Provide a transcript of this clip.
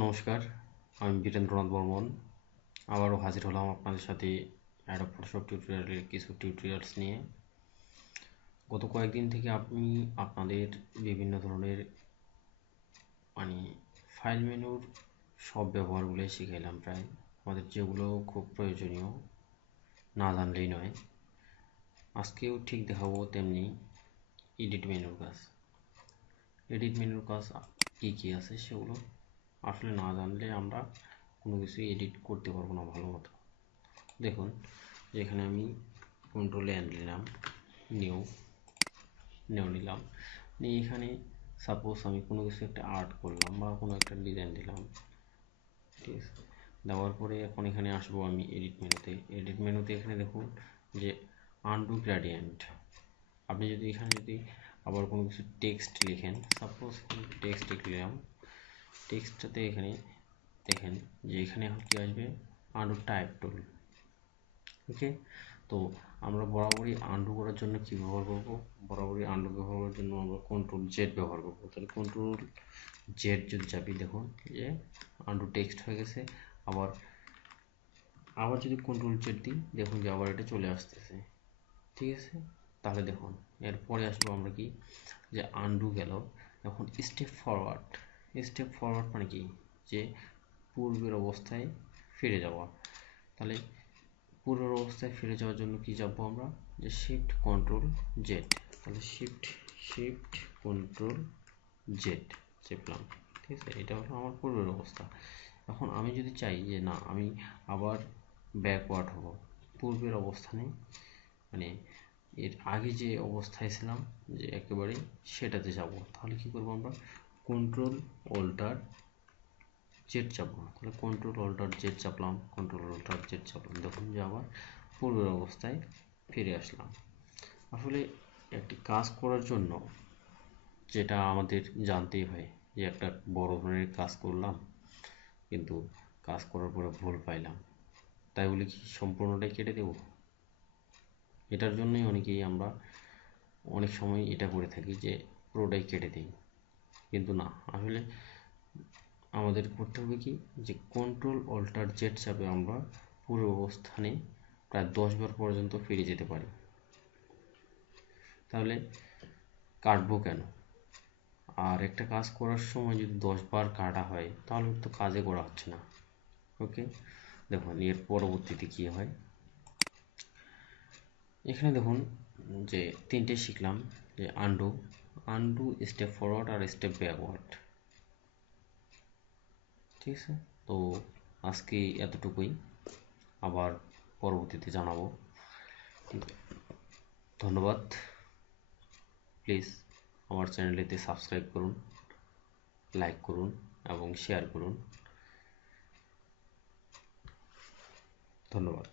নমস্কার, আমি বীরেন্দ্রনাথ বর্মন আবারও হাজির হলাম আপনাদের সাথে অ্যাডোব ফটোশপ টিউটোরিয়ালের কিছু টিউটোরিয়ালস নিয়ে। গত কয়েকদিন থেকে আমি আপনাদের বিভিন্ন ধরনের ফাইল মেনুর সব ব্যবহারগুলোই শিখাইলাম প্রায়, আমাদের যেগুলো খুব প্রয়োজনীয়, না জানলেই নয়। আজকেও ঠিক দেখাবো তেমনি এডিট মেনুর কাজ। এডিট মেনুর কাজ কী কী আছে সেগুলো আসলে না জানলে আমরা কোনো কিছু এডিট করতে পারবো না ভালো মতো। দেখুন, যেখানে আমি কন্ট্রোল N নিলাম, নিলাম নিয়ে এখানে সাপোজ আমি কোনো কিছু একটা আর্ট করলাম বা কোনো একটা ডিজাইন দিলাম, ঠিক আছে। দেওয়ার পরে এখন এখানে আসবো আমি এডিট মেনুতে এখানে দেখুন যে আনডু গ্রেডিয়েন্ট। আপনি যদি এখানে আবার কোনো কিছু টেক্সট লিখেন, সাপোজ টেক্সট লিখলাম, টেক্সটটাতে এখানে দেখেন যে এখানে এখন কি আসবে, আনডু টাইপ টুল। ওকে, তো আমরা বরাবরই আনডু করার জন্য কি ব্যবহার করব, বরাবরই আনডু ব্যবহার করার জন্য আমরা কন্ট্রোল Z ব্যবহার করব। তাহলে কন্ট্রোল Z যদি চাপি, দেখুন যে আনডু টেক্সট হয়ে গেছে। আবার যদি কন্ট্রোল Z দিই, দেখুন যে আবার এটা চলে আসতেছে, ঠিক আছে। তাহলে দেখুন এরপরে আসবো আমরা কি, যে আনডু গেল, এখন স্টেপ ফরওয়ার্ড মানে কি, যে পূর্বের অবস্থায় ফিরে যাওয়া। তাহলে পূর্বের অবস্থায় ফিরে যাওয়ার জন্য কি চাপবো আমরা, যে শিফট কন্ট্রোল Z। তাহলে শিফট কন্ট্রোল Z চেপলাম, ঠিক আছে। এটা হলো আমার পূর্বের অবস্থা। এখন আমি যদি চাই যে না, আমি আবার ব্যাকওয়ার্ড হব, পূর্বের অবস্থানে, মানে এর আগে যে অবস্থায় ছিলাম যে একেবারে সেটাতে যাব, তাহলে কি করব আমরা, কন্ট্রোল অল্টার Z চাপবো। তাহলে কন্ট্রোল অল্টার Z চাপলাম, দেখুন যে আবার পূর্বের অবস্থায় ফিরে আসলাম। আসলে একটি কাজ করার জন্য যেটা আমাদের জানতেই হয়, যে একটা বড় ধরনের কাজ করলাম কিন্তু কাজ করার পরে ভুল পাইলাম, তাই বলে কি সম্পূর্ণটাই কেটে দেব? এটার জন্যই আমরা অনেক সময় এটা করে থাকি যে পুরোটাই কেটে দিই, কিন্তু না, আসলে আমাদের করতে হবে কি, যে কন্ট্রোল অল্টার Z চাপে আমরা পুরো অবস্থানে প্রায় 10 বার পর্যন্ত ফিরে যেতে পারি। তাহলে কাটবো কেন? আর একটা কাজ করার সময় যদি 10 বার কাটা হয় তাহলে তো কাজে করা হচ্ছে না। ওকে, দেখুন এর পরবর্তীতে কি হয়, এখানে দেখুন যে তিনটে শিখলাম, যে আনডু স্টেপ ফরওয়ার্ড আর স্টেপ ব্যাকওয়ার্ড, ঠিক আছে। তো আজকে এতটুকুই, আবার পরবর্তীতে জানাবো। ধন্যবাদ। প্লিজ আমার চ্যানেলটিতে সাবস্ক্রাইব করুন, লাইক করুন এবং শেয়ার করুন। ধন্যবাদ।